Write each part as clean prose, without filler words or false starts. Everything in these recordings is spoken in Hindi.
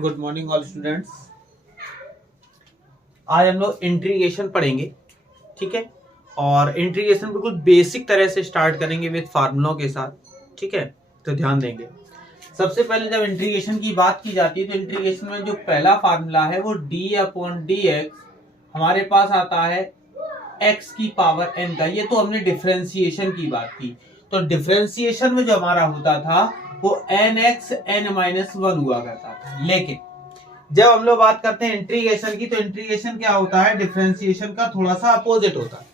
Good morning all students. आज हम लोग इंटीग्रेशन पढ़ेंगे, ठीक है। और इंटीग्रेशन बिल्कुल बेसिक तरह से स्टार्ट करेंगे विद फार्मूलों के साथ, ठीक है। तो ध्यान देंगे। सबसे पहले जब इंटीग्रेशन की बात की जाती है तो इंटीग्रेशन में जो पहला फार्मूला है वो d/dx हमारे पास आता है x की पावर n का। ये तो हमने डिफरेंशिएशन की बात की। तो डिफरेंशिएशन में जो हमारा होता था वो nx n-1 हुआ करता था। लेकिन जब हम लोग बात करते हैं इंटीग्रेशन की, तो इंटीग्रेशन क्या होता है, डिफरेंशिएशन का थोड़ा सा अपोजिट होता है।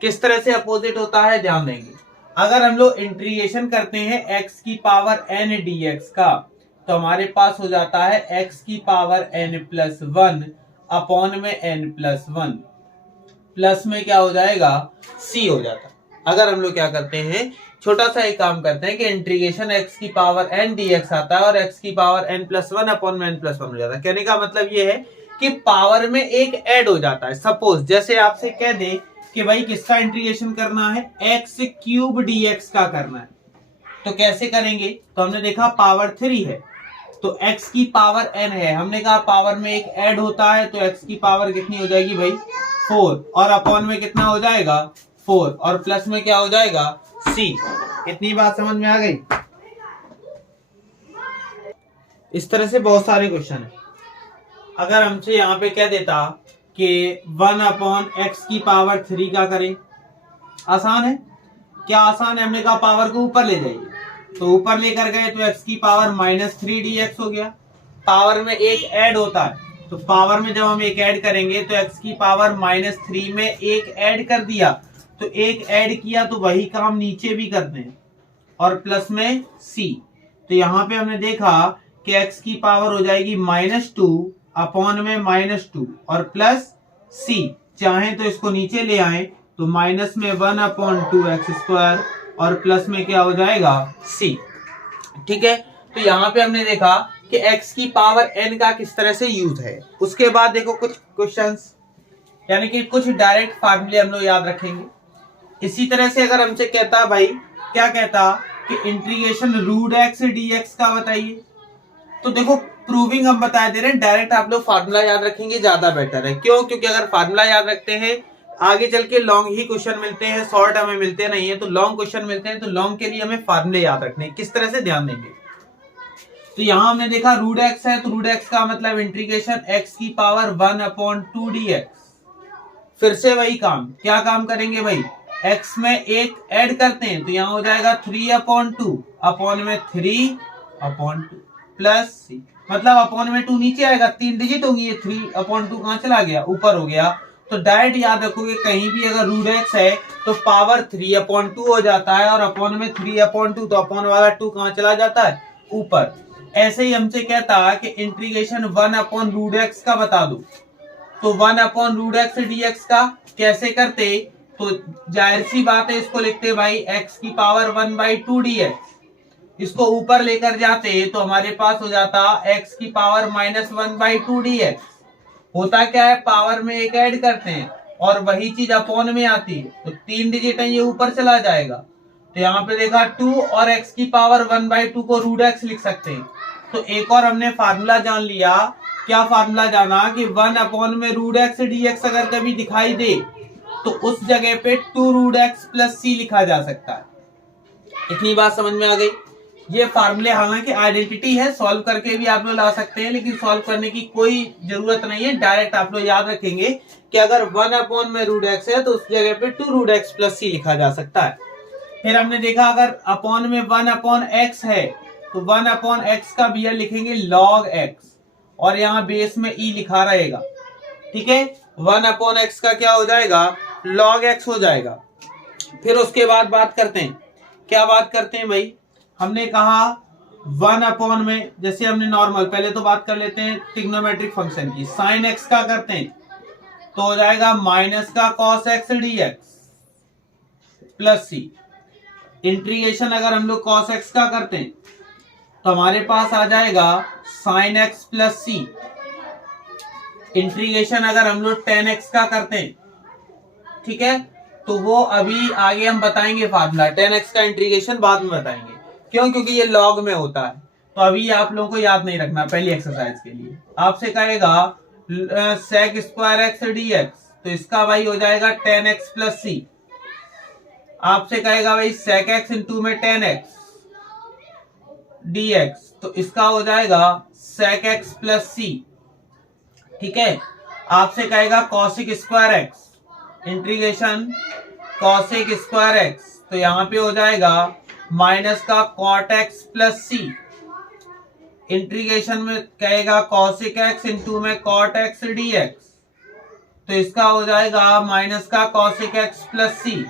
किस तरह से अपोजिट होता है, ध्यान देंगे। अगर हम लोग इंटीग्रेशन करते हैं x की पावर n dx का, तो हमारे पास हो जाता है x की पावर n+1 अपॉन में n+1 प्लस में क्या हो जाएगा, c हो जाता है। अगर हम लोग क्या करते हैं, छोटा सा एक काम करते हैं कि इंटीग्रेशन x की पावर n dx आता है और x की पावर n+1 अपॉन में n+1 हो जाता है। कहने का मतलब ये है कि पावर में एक ऐड हो जाता है। सपोज जैसे आपसे कह दे कि भाई किसका इंटीग्रेशन करना है, x³ dx का करना है, तो कैसे करेंगे। तो हमने देखा पावर 3 है तो x की पावर n है, हमने कहा पावर में एक ऐड होता है तो x की पावर कितनी हो जाएगी भाई, 4, और अपॉन में कितना हो जाएगा 4, और प्लस में क्या हो जाएगा c। इतनी बात समझ में आ गई। इस तरह से बहुत सारे क्वेश्चन है। अगर हमसे यहाँ पे कह देता कि 1/x की पावर 3 का करें, आसान है क्या, आसान है। हमने कहा पावर को ऊपर ले जाइए, तो ऊपर लेकर गए तो x की पावर -3 dx हो गया। पावर में एक ऐड होता है तो पावर में जब हम एक ऐड करेंगे तो x की पावर -3 में एक ऐड कर दिया, तो एक ऐड किया तो वही काम नीचे भी करते हैं, और प्लस में c। तो यहाँ पे हमने देखा कि x की पावर हो जाएगी -2 अपॉन में -2 और प्लस c। चाहे तो इसको नीचे ले आए तो माइनस में 1/2x² और प्लस में क्या हो जाएगा c, ठीक है। तो यहाँ पे हमने देखा कि x की पावर n का किस तरह से यूज है। उसके बाद देखो कुछ क्वेश्चंस, यानी कि कुछ डायरेक्ट फार्मूले हम लोग याद रखेंगे। इसी तरह से अगर हमसे कहता भाई, क्या कहता कि इंटीग्रेशन √x dx का बताइए, तो देखो प्रूविंग हम बता दे रहे हैं, डायरेक्ट आप लोग फार्मूला याद रखेंगे ज्यादा बेटर है। क्यों, क्योंकि अगर फार्मूला याद रखते हैं आगे चल के लॉन्ग ही क्वेश्चन मिलते हैं, शॉर्ट हमें मिलते नहीं है। तो लॉन्ग क्वेश्चन मिलते हैं तो लॉन्ग के लिए हमें फार्मूले याद रखने हैं। किस तरह से, ध्यान देंगे। तो यहां हमने देखा √x है तो √x का मतलब इंटीग्रेशन x की पावर 1/2 dx। फिर से वही काम, क्या काम करेंगे भाई, x में एक ऐड करते हैं तो यहां हो जाएगा 3/2 अपॉन में 3/2 प्लस c। मतलब अपॉन में 2 नीचे आएगा, 3 डिजिट होगी, 3/2 कहां चला गया, ऊपर हो गया। तो डायरेक्ट याद रखोगे कहीं भी अगर √x है तो पावर 3/2 हो जाता है, और अपॉन में 3/2 तो अपॉन वाला 2 कहां चला जाता है, ऊपर। ऐसे ही हमसे कहता कि इंटीग्रेशन 1/√x का बता दो, तो 1/√x dx का कैसे करते, तो जाहिर सी बात है इसको लिखते भाई x की पावर 1/2 dx। इसको ऊपर लेकर जाते तो हमारे पास हो जाता x की पावर -1/2 dx। होता क्या है, पावर में एक ऐड करते हैं और वही चीज अपॉन में आती है, तो 3 डिजिट है ये ऊपर चला जाएगा। तो यहाँ पे देखा 2 और x की पावर 1/2 को √x लिख सकते हैं। तो एक और हमने फार्मूला जान लिया। क्या फार्मूला जाना कि 1/√x dx अगर कभी दिखाई दे तो उस जगह पे 2√x + c लिखा जा सकता है। इतनी बात समझ में आ गई। ये फार्मूले हालांकि आइडेंटिटी है, सॉल्व करके भी आप लोग ला सकते हैं, लेकिन सॉल्व करने की कोई जरूरत नहीं है। डायरेक्ट आप लोग याद रखेंगे कि अगर 1/√x है तो उस जगह पे 2√x + c लिखा जा सकता है। फिर हमने देखा अगर अपॉन में 1/x है तो 1/x का बियर लिखेंगे log x, और यहाँ बेस में e लिखा रहेगा, ठीक है। 1/x का क्या हो जाएगा, log x हो जाएगा। फिर उसके बाद बात करते हैं, क्या बात करते हैं भाई, हमने कहा 1/, में जैसे हमने नॉर्मल, पहले तो बात कर लेते हैं ट्रिग्नोमेट्रिक फंक्शन की। sin x का करते हैं तो हो जाएगा माइनस का cos x dx plus c। Integration अगर हम लोग cos x का करते हैं तो हमारे पास आ जाएगा sin x plus c। Integration अगर हम लोग tan x का करते हैं, ठीक है, तो वो अभी आगे हम बताएंगे फार्मूला। tan x का इंटीग्रेशन बाद में बताएंगे। क्यों, क्योंकि ये लॉग में होता है। तो अभी आप लोगों को याद नहीं रखना पहली एक्सरसाइज के लिए। आपसे कहेगा sec स्क्वायर एक्स dx, तो इसका भाई हो जाएगा 10x प्लस सी। आपसे कहेगा भाई sec x इंटू में 10x dx, तो इसका हो जाएगा sec x प्लस सी। ठीक है। आपसे कहेगा cosic square x, integration cosic square x, तो यहां पे हो जाएगा माइनस का cot x प्लस सी। इंटीग्रेशन में कहेगा cosic x इंटू में cot x dx, तो इसका हो जाएगा माइनस का cosic x प्लस सी।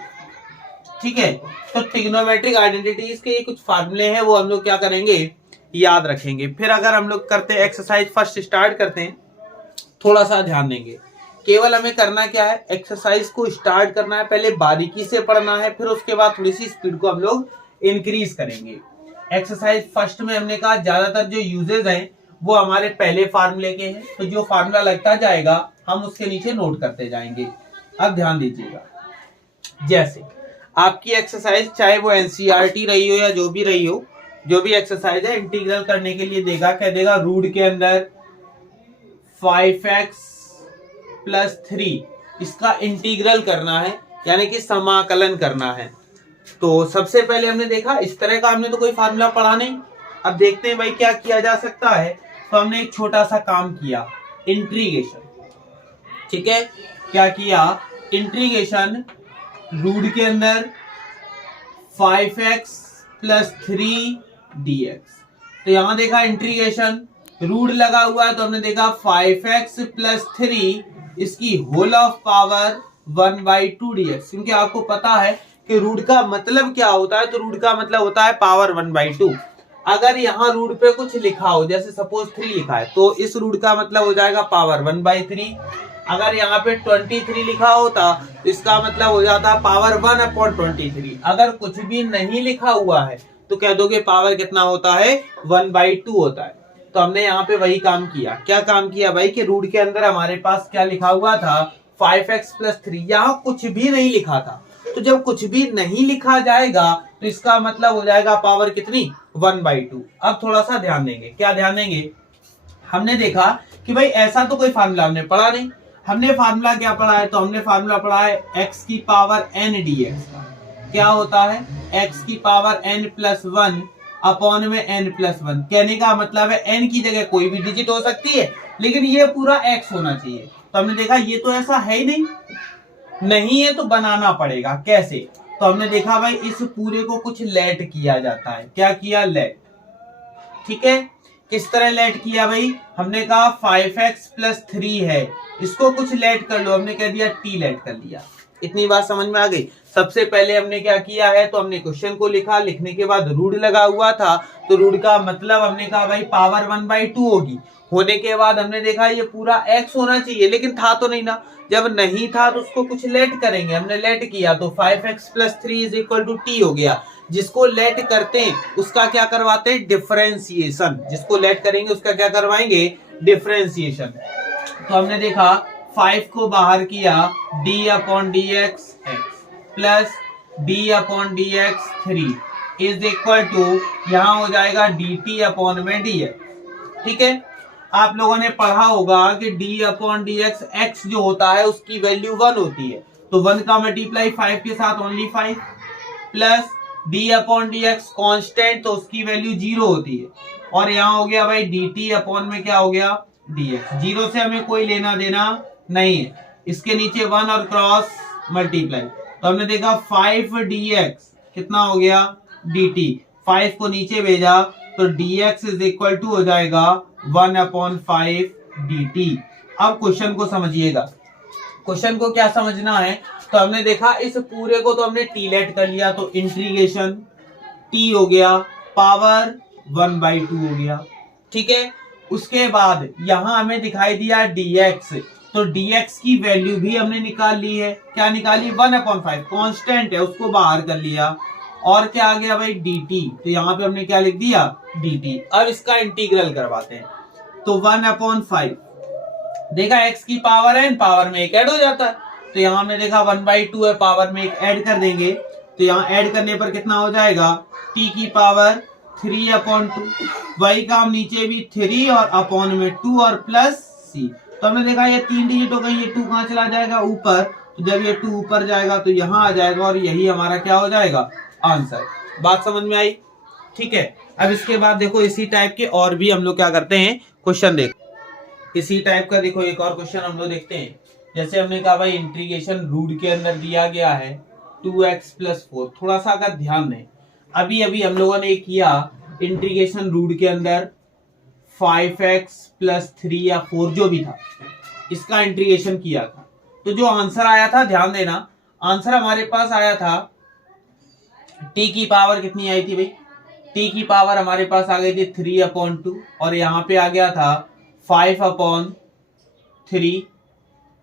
ठीक है। तो ट्रिग्नोमेट्रिक आइडेंटिटीज के ये कुछ फार्मूले हैं, वो हम लोग क्या करेंगे, याद रखेंगे। फिर अगर हम लोग करते हैं एक्सरसाइज फर्स्ट स्टार्ट करते हैं, थोड़ा सा ध्यान देंगे। केवल हमें करना क्या है, एक्सरसाइज को स्टार्ट करना है, पहले बारीकी से पढ़ना है, फिर उसके बाद थोड़ी सी स्पीड को हम लोग इंक्रीज करेंगे। एक्सरसाइज फर्स्ट में हमने कहा ज्यादातर जो यूजेज हैं वो हमारे पहले फार्मूले के हैं, तो जो फार्मूला लगता जाएगा हम उसके नीचे नोट करते जाएंगे। अब ध्यान दीजिएगा, जैसे आपकी एक्सरसाइज चाहे वो एनसीईआरटी रही हो या जो भी रही हो, जो भी एक्सरसाइज है इंटीग्रल करने के लिए देगा, क्या देगा, रूट के अंदर 5x प्लस 3 इसका इंटीग्रल करना है, यानी कि समाकलन करना है। तो सबसे पहले हमने देखा इस तरह का हमने तो कोई फार्मूला पढ़ा नहीं। अब देखते हैं भाई क्या किया जा सकता है। तो हमने एक छोटा सा काम किया, इंटीग्रेशन। ठीक है, क्या किया, इंटीग्रेशन रूट के अंदर 5x प्लस 3 dx। तो यहां देखा इंटीग्रेशन, रूट लगा हुआ है तो हमने देखा 5x प्लस 3 इसकी होल ऑफ पावर 1/2 dx। क्योंकि आपको पता है कि रूट का मतलब क्या होता है, तो रूट का मतलब होता है पावर 1/2। अगर यहाँ रूट पे कुछ लिखा हो, जैसे सपोज 3 लिखा है, तो इस रूट का मतलब हो जाएगा पावर 1/3। अगर यहाँ पे 23 लिखा होता तो इसका मतलब हो जाता है पावर 1/23। अगर कुछ भी नहीं लिखा हुआ है तो कह दोगे पावर कितना होता है, 1/2 होता है। तो हमने यहाँ पे वही काम किया। क्या काम किया भाई, कि रूट के अंदर हमारे पास क्या लिखा हुआ था, 5x प्लस 3। यहाँ कुछ भी नहीं लिखा था, तो जब कुछ भी नहीं लिखा जाएगा तो इसका मतलब हो जाएगा पावर कितनी, 1/2। अब थोड़ा सा ध्यान देंगे, क्या ध्यान देंगे, हमने देखा कि भाई ऐसा तो कोई फार्मूला हमने पढ़ा नहीं। हमने फार्मूला क्या पढ़ा है, तो हमने फार्मूला पढ़ा है x की पावर n dx का। क्या होता है, x की पावर n प्लस 1 अपॉन में n प्लस 1। कहने का मतलब है n की जगह कोई भी डिजिट हो सकती है, लेकिन ये पूरा x होना चाहिए। तो हमने देखा ये तो ऐसा है ही नहीं है, तो बनाना पड़ेगा। कैसे, तो हमने देखा भाई इस पूरे को कुछ लेट किया जाता है। क्या किया, लेट। ठीक है, किस तरह लेट किया भाई, हमने कहा 5x प्लस 3 है, इसको कुछ लेट कर लो, हमने कह दिया t लेट कर लिया। इतनी बात समझ में आ गई। सबसे पहले हमने क्या किया है, तो हमने क्वेश्चन को लिखा, लिखने के बाद रूट लगा हुआ था, तो रूट का मतलब हमने कहा भाई पावर 1/2 होगी। होने के बाद हमने देखा ये पूरा x होना चाहिए, लेकिन था तो नहीं ना। जब नहीं था तो उसको कुछ लेट करेंगे, हमने लेट किया तो 5x plus 3 is equal to t हो गया। जिसको लेट करते हैं उसका क्या करवाते हैं, डिफरेंशिएशन। जिसको लेट करेंगे उसका क्या करवाएंगे, डिफरेंशिएशन। तो हमने देखा 5 को बाहर किया, d upon dx x plus d upon dx 3 is equal to यहाँ हो जाएगा dt अपॉन में dx। ठीक है, आप लोगों ने पढ़ा होगा कि d अपॉन dx x जो होता है उसकी वैल्यू 1 होती है, तो 1 का मल्टीप्लाई 5 के साथ only 5 plus d upon dx constant, तो उसकी वैल्यू 0 होती है। और यहाँ हो गया भाई dt अपॉन में क्या हो गया, dx। 0 से हमें कोई लेना देना नहीं है, इसके नीचे 1 और क्रॉस मल्टीप्लाई। तो हमने देखा 5 dx कितना हो गया, dt। 5 को नीचे भेजा तो dx इज इक्वल टू हो जाएगा 1/5 dt। अब क्वेश्चन को समझिएगा, क्वेश्चन को क्या समझना है, तो हमने देखा इस पूरे को तो हमने t लेट कर लिया, तो इंटीग्रेशन t हो गया, पावर 1/2 हो गया। ठीक है, उसके बाद यहां हमें दिखाई दिया dx, तो dx की वैल्यू भी हमने निकाल ली है। क्या निकाली, 1/5 कांस्टेंट है, उसको बाहर कर लिया। और क्या आ गया भाई, dt। तो यहाँ पे हमने क्या लिख दिया, dt। अब इसका इंटीग्रल करवाते हैं, तो 1/5 देखा x की पावर n, पावर में एक ऐड हो जाता है, तो यहाँ हमने देखा 1/2 है, पावर में एक ऐड कर देंगे, तो यहाँ ऐड करने पर कितना हो जाएगा, t की पावर 3/2, वही काम नीचे भी 3 और अपॉन में 2 और प्लस c। तो हमने देखा ये 3 डिजिट हो गई, ये 2 कहाँ चला जाएगा ऊपर, तो जब ये 2 ऊपर जाएगा तो यहाँ आ जाएगा और यही हमारा क्या हो जाएगा आंसर। बात समझ में आई? ठीक है। अब इसके बाद देखो इसी टाइप के और भी हम लोग क्या करते हैं क्वेश्चन देख, इसी टाइप का देखो एक और क्वेश्चन हम लोग देखते हैं। जैसे हमने कहा भाई इंटीग्रेशन रूट के अंदर दिया गया है 2x + 4। थोड़ा सा अगर ध्यान दें, अभी अभी हम लोगों ने किया इंटीग्रेशन रूट के अंदर 5x + 3 या 4 जो भी था इसका इंटीग्रेशन किया था, तो जो आंसर आया था ध्यान देना, आंसर हमारे पास आया था t की पावर कितनी आई थी भाई, t की पावर हमारे पास आ गई थी 3/2 और यहाँ पे आ गया था 5/3।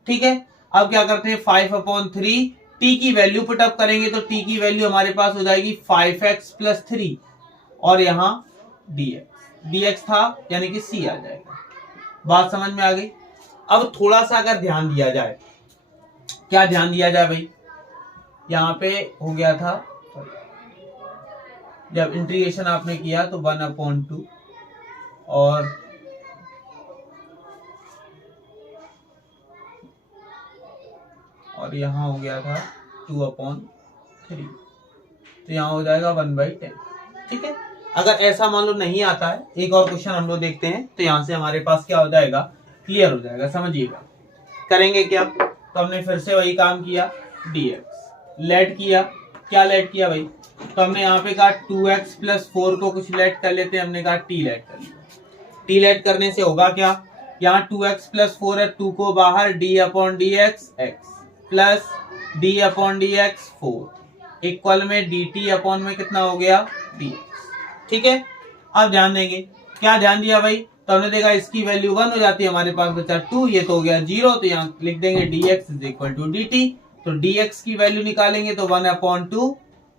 ठीक है। अब क्या करते हैं 5/3 t की वैल्यू पुटअप करेंगे तो t की वैल्यू हमारे पास हो जाएगी 5x + 3 और यहाँ dx था यानी कि c आ जाएगा। बात समझ में आ गई? अब थोड़ा सा अगर ध्यान दिया जाए, क्या ध्यान दिया जाए भाई, यहाँ पे हो गया था जब इंटीग्रेशन आपने किया तो 1/2 और यहाँ हो गया था 2/3, तो यहाँ हो जाएगा 1/10। ठीक है। अगर ऐसा मान लो नहीं आता है, एक और क्वेश्चन हम लोग देखते हैं, तो यहाँ से हमारे पास क्या हो जाएगा क्लियर हो जाएगा। समझिएगा करेंगे क्या, तो हमने फिर से वही काम किया, dx लेट किया। क्या लेट किया भाई, तो हमने यहाँ पे कहा 2x + 4 को कुछ लेट कर लेते हैं, हमने कहा t लेट कर लिया। t लेट करने से होगा क्या, यहाँ 2x + 4 है, 2 को बाहर d/dx x plus d/dx 4 equal में dt में कितना हो गया dx। ठीक है। अब ध्यान देंगे, क्या ध्यान दिया भाई, तो हमने देखा इसकी वैल्यू 1 हो जाती है, हमारे पास बचा 2, ये तो हो गया 0, तो यहाँ लिख देंगे dx = dt। तो dx की वैल्यू निकालेंगे तो 1/2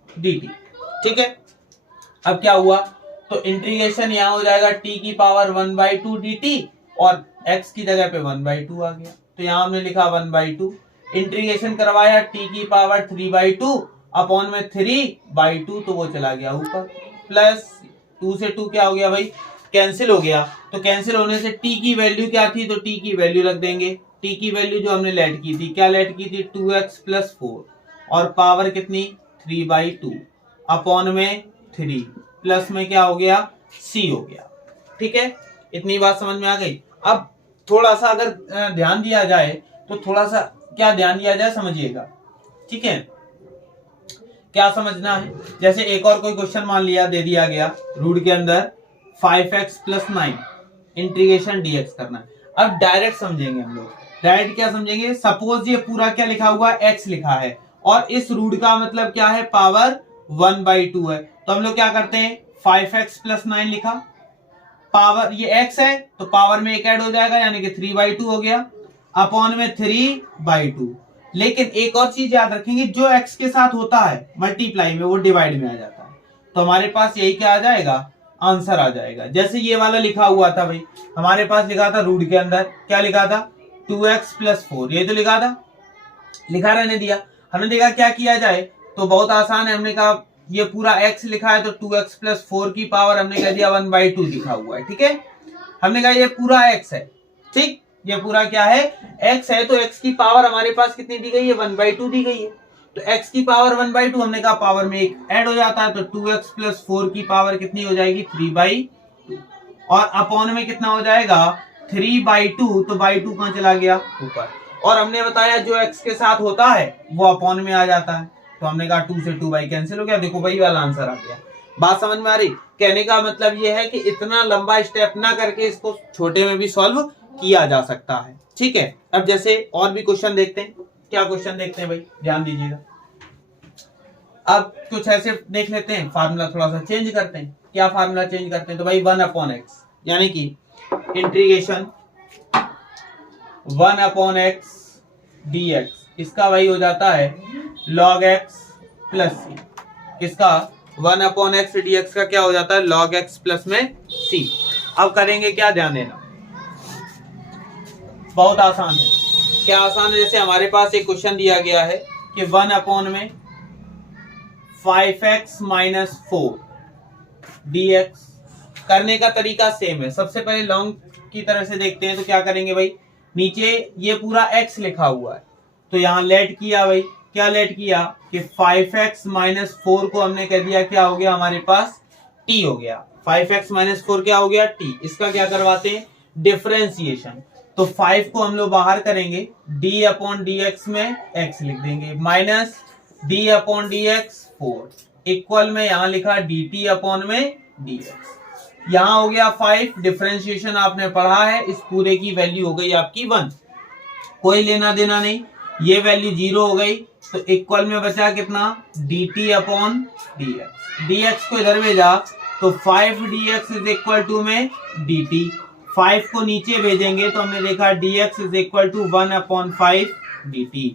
dt। ठीक है। अब क्या हुआ, तो इंटीग्रेशन यहाँ हो जाएगा t की पावर 1/2 dt और x की जगह पे 1/2 आ गया, तो यहाँ हमने लिखा 1/2। इंटीग्रेशन करवाया t की पावर 3/2 अपॉन में 3/2, तो वो चला गया ऊपर, प्लस 2 से 2 क्या हो गया भाई कैंसिल हो गया, तो कैंसिल होने से t की वैल्यू क्या थी, तो t की वैल्यू रख देंगे। t की वैल्यू जो हमने लेट की थी, क्या लेट की थी 2x + 4 और पावर कितनी 3/2 अपॉन में 3 प्लस में क्या हो गया c हो गया। ठीक है। इतनी बात समझ में आ गई। अब थोड़ा सा अगर ध्यान दिया जाए, तो थोड़ा सा क्या ध्यान दिया जाए समझिएगा। ठीक है। क्या समझना है, जैसे एक और कोई क्वेश्चन मान लिया दे दिया गया रूट के अंदर 5x + 9 इंटीग्रेशन dx करना है। अब डायरेक्ट समझेंगे हम लोग, डायरेक्ट क्या समझेंगे, सपोज ये पूरा क्या लिखा हुआ है x लिखा है और इस रूट का मतलब क्या है पावर 1/2 है, तो हम लोग क्या करते हैं 5x + 9 लिखा, पावर ये x है तो पावर में एक ऐड हो जाएगा यानी कि 3/2 हो गया अपॉन में 3/2। लेकिन एक और चीज याद रखेंगे, जो x के साथ होता है मल्टीप्लाई में वो डिवाइड में आ जाता है, तो हमारे पास यही क्या आ जाएगा आंसर आ जाएगा। जैसे ये वाला लिखा हुआ था भाई, हमारे पास लिखा था रूट के अंदर, क्या लिखा था 2x + 4, ये तो लिखा था, लिखा रहने दिया। हमने देखा क्या किया जाए, तो बहुत आसान है, हमने कहा ये पूरा x लिखा है तो 2x + 4 की पावर हमने कह दिया 1/2 लिखा हुआ है। ठीक है। हमने कहा ये पूरा x है, ठीक, ये पूरा क्या है x है, तो x की पावर हमारे पास कितनी दी गई है 1/2 दी गई है, तो x की पावर 1/2 हमने कहा पावर में एक ऐड हो जाता है, तो 2x + 4 की पावर कितनी हो जाएगी 3/2 और अपॉन में कितना हो जाएगा 3/2, तो बाई 2 कहां चला गया ऊपर, और हमने बताया जो x के साथ होता है वो अपॉन में आ जाता है, तो हमने कहा 2 से 2 बाई कैंसिल हो गया, देखो वही वाला आंसर आ गया। बात समझ में आ रही? कहने का मतलब ये है कि इतना लंबा स्टेप ना करके इसको छोटे में भी सॉल्व किया जा सकता है। ठीक है। अब जैसे और भी क्वेश्चन देखते हैं, क्या क्वेश्चन देखते हैं भाई ध्यान दीजिएगा। अब कुछ ऐसे देख लेते हैं, फार्मूला थोड़ा सा चेंज करते हैं। क्या फार्मूला चेंज करते हैं, तो भाई 1/x यानी कि इंटीग्रेशन 1/x dx, इसका वही हो जाता है log x + c, किसका 1/x dx का क्या हो जाता है log x प्लस में c। अब करेंगे क्या, ध्यान देना, बहुत आसान है। क्या आसान है, जैसे हमारे पास एक क्वेश्चन दिया गया है कि 1/5x - 4 dx। करने का तरीका सेम है। सबसे पहले लॉन्ग की तरह से देखते हैं तो क्या करेंगे भाई, नीचे ये पूरा x लिखा हुआ है तो यहाँ लेट किया भाई, क्या लेट किया कि 5x माइनस 4 को हमने कह दिया क्या हो गया हमारे पास t हो गया। 5x माइनस 4 क्या हो गया t। इसका क्या करवाते हैं डिफरेंशिएशन। तो 5 को हम लोग बाहर करेंगे, d अपॉन dx में x लिख देंगे minus d upon dx 4 equal में यहाँ लिखा dt अपॉन में dx। यहाँ हो गया 5, डिफरेंशिएशन आपने पढ़ा है, इस पूरे की वैल्यू हो गई आपकी 1, कोई लेना देना नहीं, ये वैल्यू 0 हो गई तो इक्वल में बचा कितना dt अपॉन dx। dx को इधर भेजा तो 5 dx इज इक्वल टू में dt। 5 को नीचे भेजेंगे तो हमने देखा dx is equal to 1 upon 5 dt।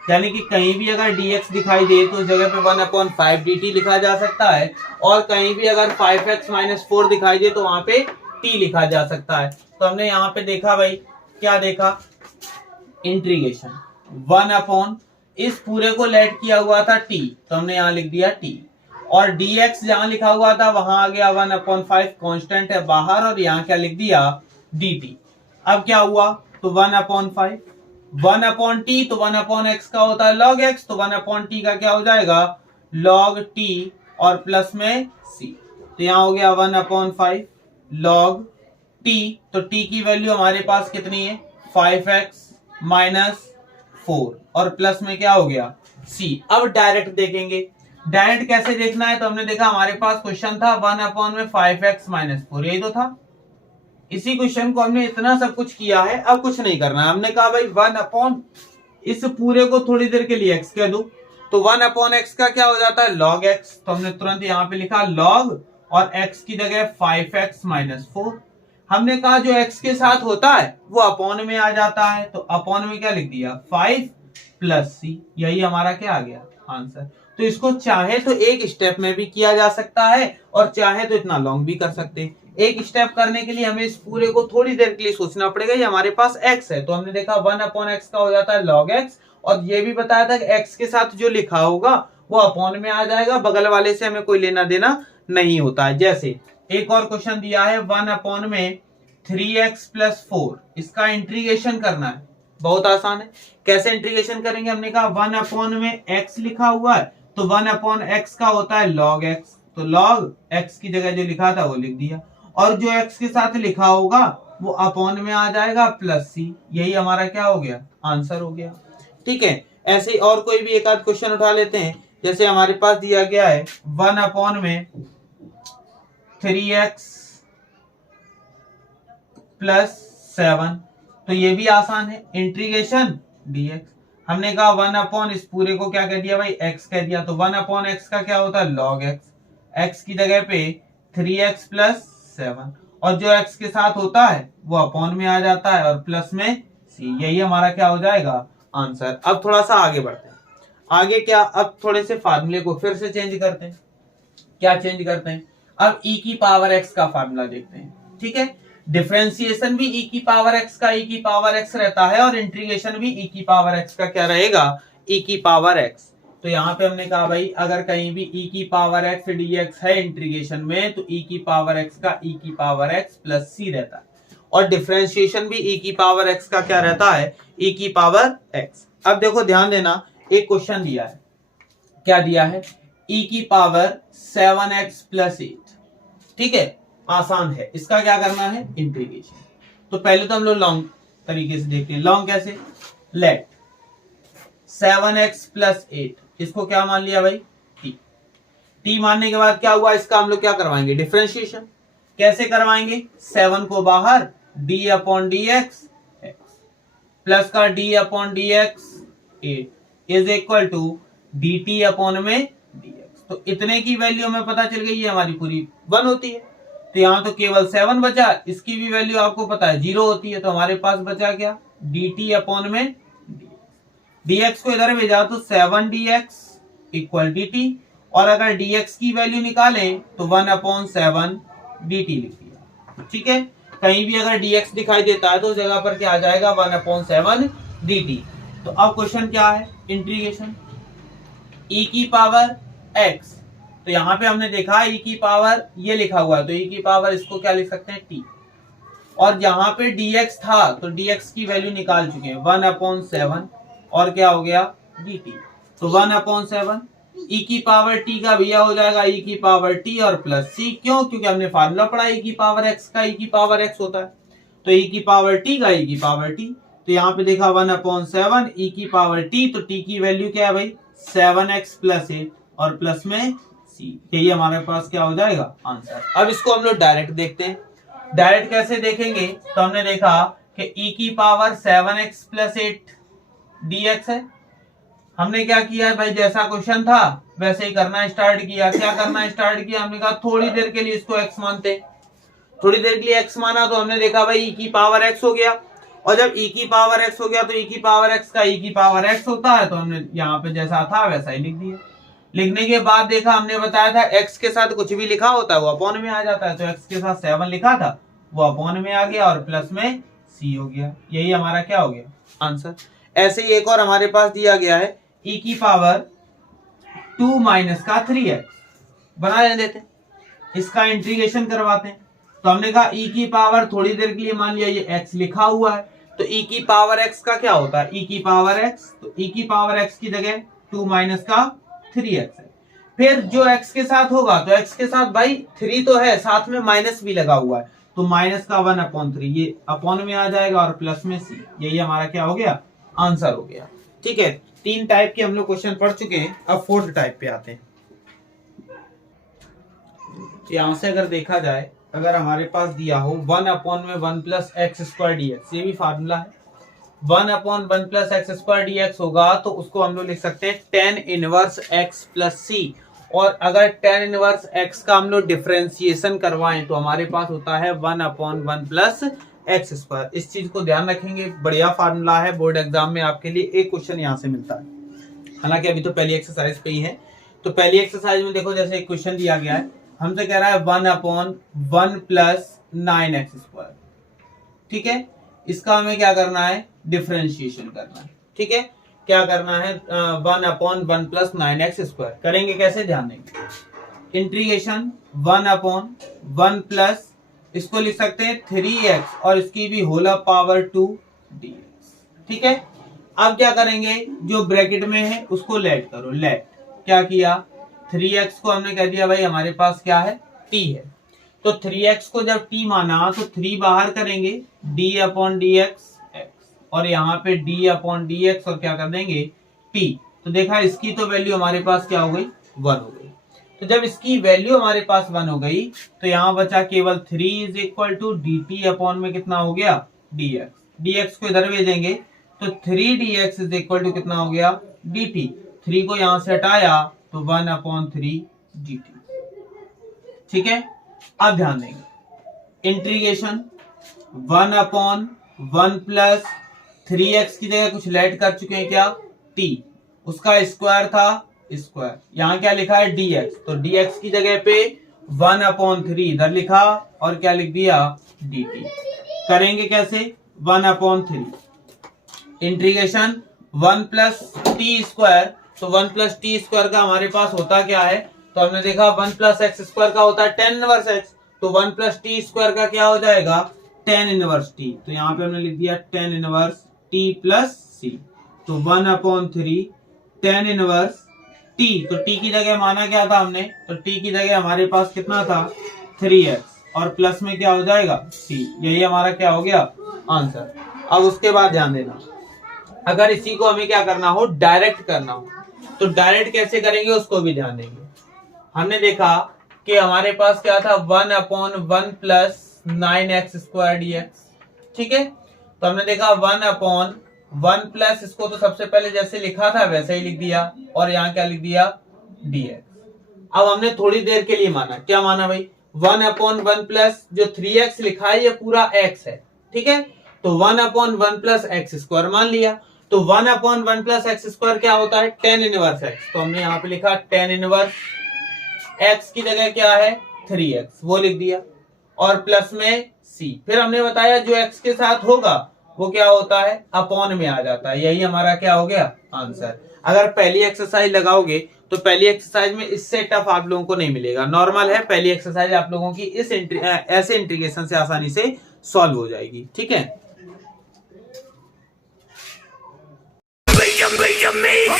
यानी कि कहीं भी अगर dx दिखाई दे तो जगह पे 1 अपॉन 5 dt लिखा जा सकता है, और कहीं भी अगर 5x माइनस 4 दिखाई दे तो वहां पे t लिखा जा सकता है। तो हमने यहाँ पे देखा भाई, क्या देखा, इंटीग्रेशन 1 अपॉन, इस पूरे को लेट किया हुआ था t तो हमने यहाँ लिख दिया t, और dx जहां लिखा हुआ था वहां आ गया 1 अपॉन 5, कॉन्स्टेंट है बाहर, और यहाँ क्या लिख दिया dt। अब क्या हुआ तो 1 अपॉन 5, 1 अपॉन टी तो 1 अपॉन एक्स का होता है log x, तो 1 अपॉन टी का क्या हो जाएगा log t और प्लस में c। तो यहाँ हो गया 1 अपॉन 5 log t, तो t की वैल्यू हमारे पास कितनी है 5x माइनस 4 और प्लस में क्या हो गया c। अब डायरेक्ट देखेंगे, डायरेक्ट कैसे देखना है, तो हमने देखा हमारे पास क्वेश्चन था 1 अपॉन में 5x माइनस 4, यही तो था। इसी क्वेश्चन को हमने इतना सब कुछ किया है, अब कुछ नहीं करना है। हमने कहा भाई 1 अपॉन, इस पूरे को थोड़ी देर के लिए x कह दो तो 1 अपॉन x का क्या हो जाता है log x, तो हमने तुरंत यहाँ पे लिखा log और x की जगह 5x माइनस 4। हमने कहा जो x के साथ होता है वो अपॉन में आ जाता है, तो अपॉन में क्या लिख दिया 5 प्लस c, यही हमारा क्या आ गया आंसर। तो इसको चाहे तो एक स्टेप में भी किया जा सकता है और चाहे तो इतना लॉन्ग भी कर सकते हैं। एक स्टेप करने के लिए हमें इस पूरे को थोड़ी देर के लिए सोचना पड़ेगा। ये हमारे पास x है तो हमने देखा 1 अपॉन x का हो जाता है log x, और ये भी बताया था कि x के साथ जो लिखा होगा वो अपॉन में आ जाएगा, बगल वाले से हमें कोई लेना देना नहीं होता है। जैसे एक और क्वेश्चन दिया है 1 अपॉन में 3x प्लस 4, इसका इंटीग्रेशन करना है, बहुत आसान है। कैसे इंटीग्रेशन करेंगे, हमने कहा 1 अपॉन में x लिखा हुआ है तो 1 अपॉन x का होता है log x, तो log x की जगह जो लिखा था वो लिख दिया, और जो x के साथ लिखा होगा वो अपॉन में आ जाएगा प्लस c, यही हमारा क्या हो गया आंसर हो गया। ठीक है, ऐसे और कोई भी एक आध क्वेश्चन उठा लेते हैं। जैसे हमारे पास दिया गया है 1 अपॉन में 3x प्लस 7, तो ये भी आसान है, इंटीग्रेशन dx। हमने कहा 1 अपॉन, इस पूरे को क्या कह दिया भाई x कह दिया, तो 1 अपॉन x का क्या होता है log x, x की जगह पे 3x प्लस 7, और जो x के साथ होता है वो अपॉन में आ जाता है और प्लस में c, यही हमारा क्या हो जाएगा आंसर। अब थोड़ा सा आगे बढ़ते हैं। आगे क्या, अब थोड़े से फार्मूले को फिर से चेंज करते हैं। क्या चेंज करते हैं, अब e की पावर x का फार्मूला देखते हैं। ठीक है, डिफरेंशिएशन भी e की पावर x का e की पावर x रहता है, और इंटीग्रेशन भी e की पावर x का क्या रहेगा e की पावर x। तो यहाँ पे हमने कहा भाई अगर कहीं भी e की पावर x dx है इंटीग्रेशन में, तो e की पावर x का e की पावर x प्लस c रहता है, और डिफरेंशिएशन भी e की पावर x का क्या रहता है e की पावर x। अब देखो ध्यान देना, एक क्वेश्चन दिया है, क्या दिया है e की पावर 7x प्लस 8। ठीक है, आसान है, इसका क्या करना है इंटीग्रेशन। तो पहले तो हम लोग लॉन्ग तरीके से देखते हैं। लॉन्ग कैसे, लेट 7x प्लस 8, इसको क्या मान लिया भाई t। t मानने के बाद क्या हुआ, इसका हम लोग क्या करवाएंगे डिफरेंशिएशन। कैसे करवाएंगे, 7 को बाहर, d upon D X plus का d upon D X 8 is equal to D T upon में dx। तो इतने की वैल्यू हमें पता चल गई है, हमारी पूरी 1 होती है, तो यहाँ तो केवल 7 बचा, इसकी भी वैल्यू आपको पता है 0 होती है, तो हमारे पास बचा क्या dt अपॉन में dx को इधर भेजा तो 7dx इक्वल dt, और अगर dx की वैल्यू निकालें तो 1 अपॉन 7 dt लिख दिया। ठीक है, कहीं भी अगर dx दिखाई देता है तो उस जगह पर क्या आ जाएगा 1 अपॉन 7 dt। तो अब क्वेश्चन क्या है इंटीग्रेशन, e की पावर x तो यहाँ पे हमने देखा e की पावर ये लिखा हुआ है, तो e की पावर इसको क्या लिख सकते हैं t, और यहाँ पे dx था तो dx की वैल्यू निकाल चुके हैं 1/7 और क्या हो गया dt, तो 1/7 e की पावर t का भैया हो जाएगा e की पावर t और प्लस c, क्यों? क्योंकि हमने फार्मूला पढ़ा e की पावर x का e की पावर x होता है, तो e की पावर t का e की पावर t, तो यहाँ पे देखा 1/7 e की पावर t, तो t की वैल्यू क्या है भाई 7x प्लस 8 और प्लस में c, यही हमारे पास क्या हो जाएगा आंसर। अब इसको हम लोग डायरेक्ट देखते हैं, डायरेक्ट कैसे देखेंगे? तो हमने देखा कि e की पावर 7x प्लस 8 dx है, हमने क्या किया है भाई जैसा क्वेश्चन था वैसे ही करना स्टार्ट किया। क्या करना स्टार्ट किया? हमने कहा थोड़ी देर के लिए इसको x मानते, थोड़ी देर के लिए x माना तो हमने देखा भाई e की पावर x हो गया, और जब e की पावर x हो गया तो e की पावर x का e की पावर x होता है, तो हमने यहाँ पे जैसा था वैसा ही लिख दिया। लिखने के बाद देखा हमने बताया था x के साथ कुछ भी लिखा होता है वो अपॉन में आ जाता है, तो x के साथ 7 लिखा था वो अपॉन में आ गया और प्लस में c हो गया, यही हमारा क्या हो गया आंसर। ऐसे ही एक और हमारे पास दिया गया है e की पावर 2 माइनस का 3x, बना लेने देते, इसका इंटीग्रेशन करवाते हैं। तो हमने कहा e की पावर थोड़ी देर के लिए मान लिया ये x लिखा हुआ है, तो e की पावर x का क्या होता है e की पावर x, तो e की पावर x की जगह 2 माइनस का 3x है। फिर जो x के साथ होगा तो x के साथ भाई 3 तो है, साथ में माइनस भी लगा हुआ है, तो माइनस का 1/3 ये अपॉन में आ जाएगा और प्लस में c, यही हमारा क्या हो गया आंसर हो गया। ठीक है, 3 टाइप के हम लोग क्वेश्चन पढ़ चुके हैं, अब 4th टाइप पे आते हैं। यहां से अगर देखा जाए, अगर हमारे पास दिया हो 1/1 प्लस एक्स स्क्वायर dx, ये भी फार्मूला है, 1/1 प्लस एक्स स्क्वायर dx होगा तो उसको हम लोग लिख सकते हैं tan inverse x plus c, और अगर tan इनवर्स x का हम लोग डिफरेंशिएशन करवाएं तो हमारे पास होता है 1/1 प्लस एक्स स्क्वायर। इस चीज को ध्यान रखेंगे, बढ़िया फार्मूला है, बोर्ड एग्जाम में आपके लिए एक क्वेश्चन यहाँ से मिलता है, हालांकि अभी तो पहली एक्सरसाइज पे ही है। तो पहली एक्सरसाइज में देखो जैसे एक क्वेश्चन दिया गया है, हमसे कह रहा है 1/1 प्लस 9x स्क्वायर, ठीक है, इसका हमें क्या करना है डिफरेंशिएशन करना है। ठीक है, क्या करना है 1/1 प्लस 9x स्क्वायर, करेंगे कैसे ध्यान देंगे, इंटीग्रेशन 1/1 प्लस इसको लिख सकते हैं 3x और इसकी भी होल पावर 2 dx। ठीक है, अब क्या करेंगे जो ब्रैकेट में है उसको लेट करो, लेट क्या किया 3x को हमने कह दिया भाई हमारे पास क्या है t है, तो 3x को जब t माना तो 3 बाहर करेंगे d/dx और यहाँ पे d/dx और क्या कर देंगे t, तो देखा इसकी तो वैल्यू हमारे पास क्या हो गई 1 हो गई। तो जब इसकी वैल्यू हमारे पास 1 हो गई तो यहाँ बचा केवल 3 is equal to dt upon में कितना हो गया dx, dx को इधर भेजेंगे तो 3dx इज इक्वल टू कितना हो गया dt, 3 को यहाँ से हटाया तो 1/3 dt। ठीक है, अब ध्यान देंगे इंटीग्रेशन 1/1 प्लस 3x की जगह कुछ लेट कर चुके हैं क्या t, उसका स्क्वायर था स्क्वायर, यहाँ क्या लिखा है dx, तो dx की जगह पे 1/3 इधर लिखा और क्या लिख दिया dt। करेंगे कैसे 1/3 इंटीग्रेशन 1 प्लस टी स्क्वायर, तो 1 प्लस टी स्क्वायर का हमारे पास होता क्या है, तो हमने देखा 1 प्लस एक्स स्क्वायर का होता है tan इनवर्स x, तो 1 प्लस टी स्क्वायर का क्या हो जाएगा tan इनवर्स t, तो यहाँ पे हमने लिख दिया tan inverse t plus c, तो 1/3 tan इनवर्स t, तो t की जगह माना क्या था हमने, तो t की जगह हमारे पास कितना था 3x और प्लस में क्या हो जाएगा c, यही हमारा क्या हो गया आंसर। अब उसके बाद ध्यान देना, अगर इसी को हमें क्या करना हो डायरेक्ट करना हो तो डायरेक्ट कैसे करेंगे उसको भी ध्यान देंगे। हमने देखा कि हमारे पास क्या था 1/1 प्लस 9x स्क्वायर dx। ठीक है, तो हमने देखा 1/1 प्लस इसको तो सबसे पहले जैसे लिखा था वैसे ही लिख दिया और यहाँ क्या लिख दिया dx। अब हमने थोड़ी देर के लिए माना, क्या माना भाई 1/1 प्लस जो 3x लिखा है ये पूरा x है। ठीक है, तो 1/1 प्लस एक्स स्क्वायर मान लिया, तो 1/1 प्लस एक्स स्क्वायर क्या होता है tan इनवर्स x, तो हमने यहाँ पे लिखा tan इनवर्स x की जगह क्या है 3x वो लिख दिया और प्लस में c। फिर हमने बताया जो x के साथ होगा वो क्या होता है अपॉन में आ जाता है, यही हमारा क्या हो गया आंसर। अगर पहली एक्सरसाइज लगाओगे तो पहली एक्सरसाइज में इससे टफ आप लोगों को नहीं मिलेगा, नॉर्मल है। पहली एक्सरसाइज आप लोगों की इस ऐसे इंटीग्रेशन से आसानी से सॉल्व हो जाएगी, ठीक है। Make